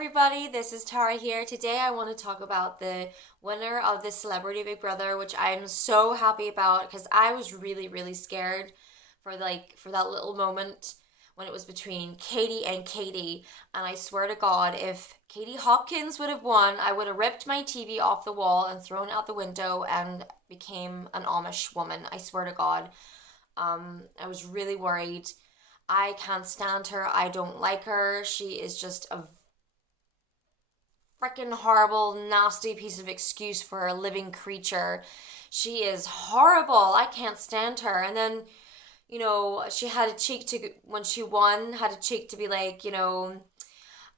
everybody, this is Tara here. Today I want to talk about the winner of the Celebrity Big Brother, which I'm so happy about because I was really scared for that little moment when it was between Katie and Katie. And I swear to God, if Katie Hopkins would have won, I would have ripped my TV off the wall and thrown it out the window and became an Amish woman. I swear to God. I was really worried. I can't stand her. I don't like her. She is just a freaking horrible, nasty piece of excuse for a living creature. She is horrible. I can't stand her. And then, she had a cheek to, when she won, had a cheek to be like,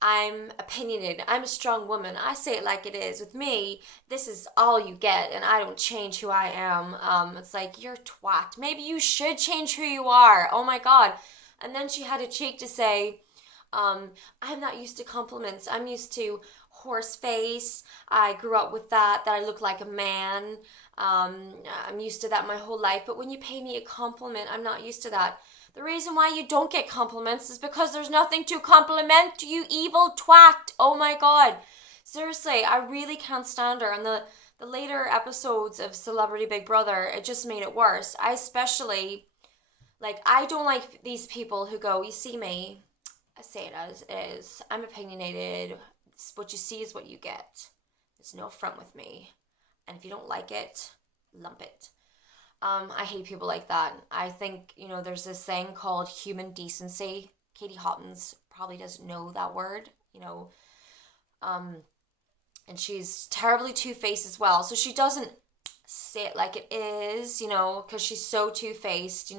I'm opinionated. I'm a strong woman. I say it like it is. With me, this is all you get, and I don't change who I am. It's like, you're twat. Maybe you should change who you are. Oh my God. And then she had a cheek to say, I'm not used to compliments. I'm used to horse face. I grew up with that I look like a man. I'm used to that my whole life. But when you pay me a compliment, I'm not used to that. The reason why you don't get compliments is because there's nothing to compliment, you evil twat. Oh my God. Seriously, I really can't stand her. And the later episodes of Celebrity Big Brother, it just made it worse. I especially, I don't like these people who go, you see me, I say it as it is. I'm opinionated. What you see is what you get. There's no front with me. And if you don't like it, lump it. I hate people like that. I think, there's this thing called human decency. Katie Hopkins probably doesn't know that word, and she's terribly two-faced as well. So she doesn't say it like it is, because she's so two-faced,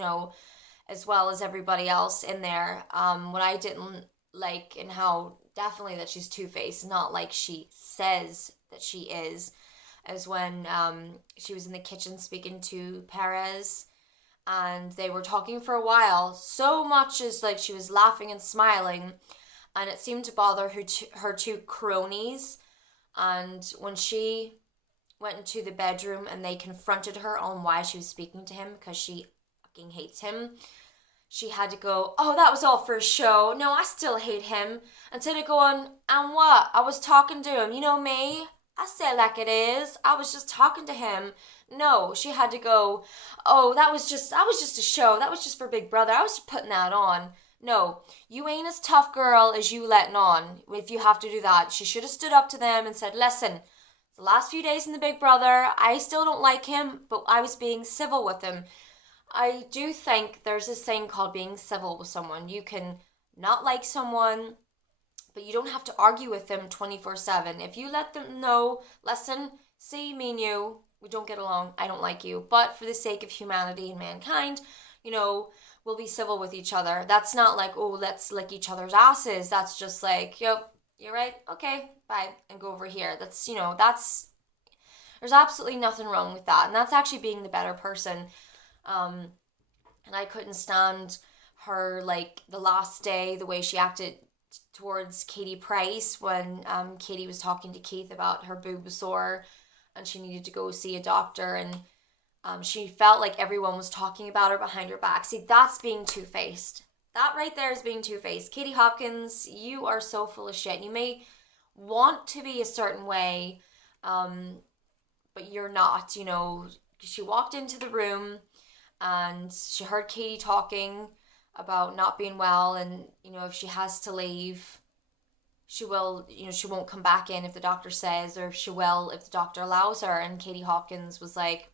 as well as everybody else in there. What I didn't like and how definitely that she's two-faced, not like she says that she is, as when she was in the kitchen speaking to Perez, and they were talking for a while, so much as like she was laughing and smiling, and it seemed to bother her two cronies. And when she went into the bedroom and they confronted her on why she was speaking to him, because she fucking hates him, she had to go, oh, that was all for a show. No, I still hate him. Instead of going, and what? I was talking to him. You know me? I say it like it is. I was just talking to him. No, she had to go, oh, that was just a show. That was just for Big Brother. I was just putting that on. No, you ain't as tough girl as you letting on if you have to do that. She should have stood up to them and said, listen, the last few days in the Big Brother, I still don't like him, but I was being civil with him. I do think there's this thing called being civil with someone. You can not like someone, but you don't have to argue with them 24/7. If you let them know, listen, see, me and you, we don't get along, I don't like you, but for the sake of humanity and mankind, we'll be civil with each other. That's not like, oh, let's lick each other's asses. That's just like, yep, you're right, okay, bye, and go over here. There's absolutely nothing wrong with that, and that's actually being the better person. And I couldn't stand her, the last day, the way she acted towards Katie Price when Katie was talking to Keith about her boob was sore and she needed to go see a doctor, and she felt like everyone was talking about her behind her back. See, that's being two-faced. That right there is being two-faced. Katie Hopkins, you are so full of shit. You may want to be a certain way, but you're not, She walked into the room and she heard Katie talking about not being well, and if she has to leave, she will, she won't come back in if the doctor says, or she will if the doctor allows her. And Katie Hopkins was like,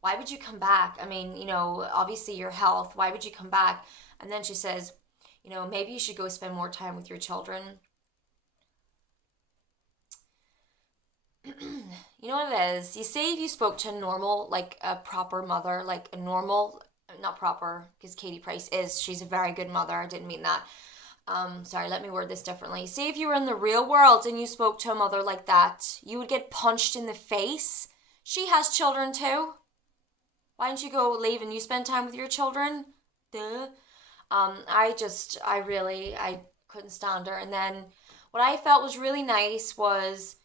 why would you come back? I mean, obviously your health, why would you come back? And then she says, maybe you should go spend more time with your children. You know what it is? You say if you spoke to a normal, a proper mother, a normal, not proper, because Katie Price she's a very good mother. I didn't mean that. Sorry, let me word this differently. Say if you were in the real world and you spoke to a mother like that, you would get punched in the face. She has children too. Why don't you go leave and you spend time with your children? Duh. I couldn't stand her. And then what I felt was really nice was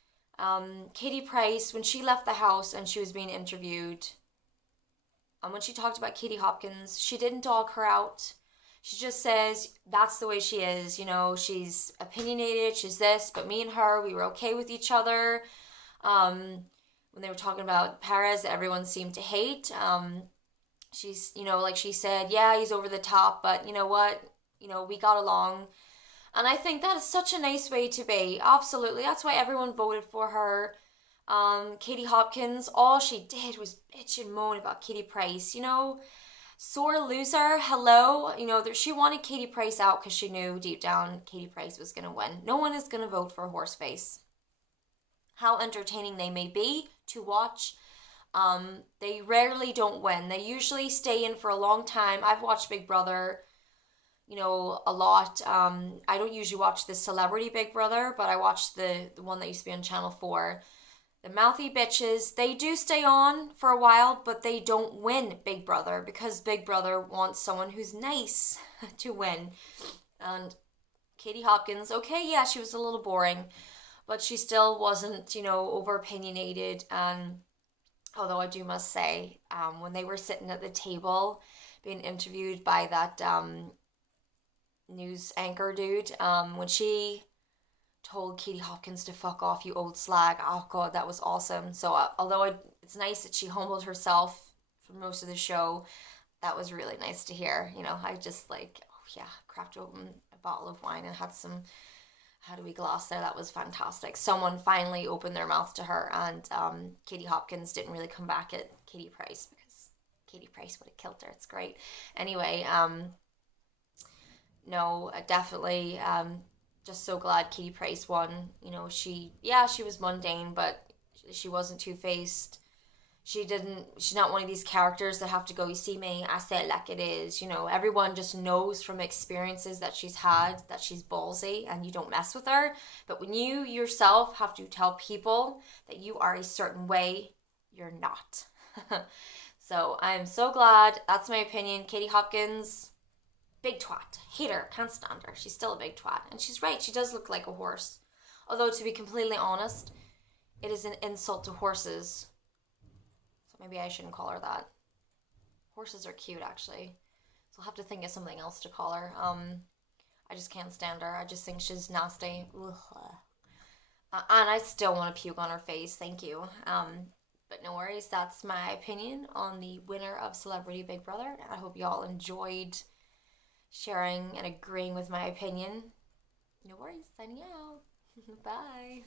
Katie Price, when she left the house and she was being interviewed, and when she talked about Katie Hopkins, she didn't dog her out. She just says that's the way she is. You know, she's opinionated, she's this, but me and her, we were okay with each other. When they were talking about Perez, that everyone seemed to hate. She's, like she said, yeah, he's over the top, but you know what? We got along. And I think that is such a nice way to be. Absolutely. That's why everyone voted for her. Katie Hopkins, all she did was bitch and moan about Katie Price, Sore loser, hello. She wanted Katie Price out because she knew deep down Katie Price was going to win. No one is going to vote for Horseface. How entertaining they may be to watch, they rarely don't win. They usually stay in for a long time. I've watched Big Brother, a lot. I don't usually watch the Celebrity Big Brother, but I watched the one that used to be on Channel 4. The mouthy bitches, they do stay on for a while, but they don't win Big Brother because Big Brother wants someone who's nice to win. And Katie Hopkins, okay, yeah, she was a little boring, but she still wasn't, over opinionated. And although I do must say, when they were sitting at the table being interviewed by that news anchor dude, when she told Katie Hopkins to fuck off, you old slag. Oh god, that was awesome. So although it's nice that she humbled herself for most of the show, that was really nice to hear. I just cracked open a bottle of wine and had some Hadaway glass there. That was fantastic. Someone finally opened their mouth to her, and Katie Hopkins didn't really come back at Katie Price because Katie Price would have killed her. It's great. Anyway, no, definitely. Just so glad Katie Price won. She was mundane, but she wasn't two-faced. She's not one of these characters that have to go, you see me, I say it like it is. Everyone just knows from experiences that she's had that she's ballsy and you don't mess with her. But when you yourself have to tell people that you are a certain way, you're not. So I'm so glad. That's my opinion. Katie Hopkins, big twat. Hate her. Can't stand her. She's still a big twat. And she's right. She does look like a horse. Although, to be completely honest, it is an insult to horses. So maybe I shouldn't call her that. Horses are cute, actually. So I'll have to think of something else to call her. I just can't stand her. I just think she's nasty. And I still want to puke on her face. Thank you. But no worries. That's my opinion on the winner of Celebrity Big Brother. I hope y'all enjoyed sharing and agreeing with my opinion. No worries, signing out. Bye.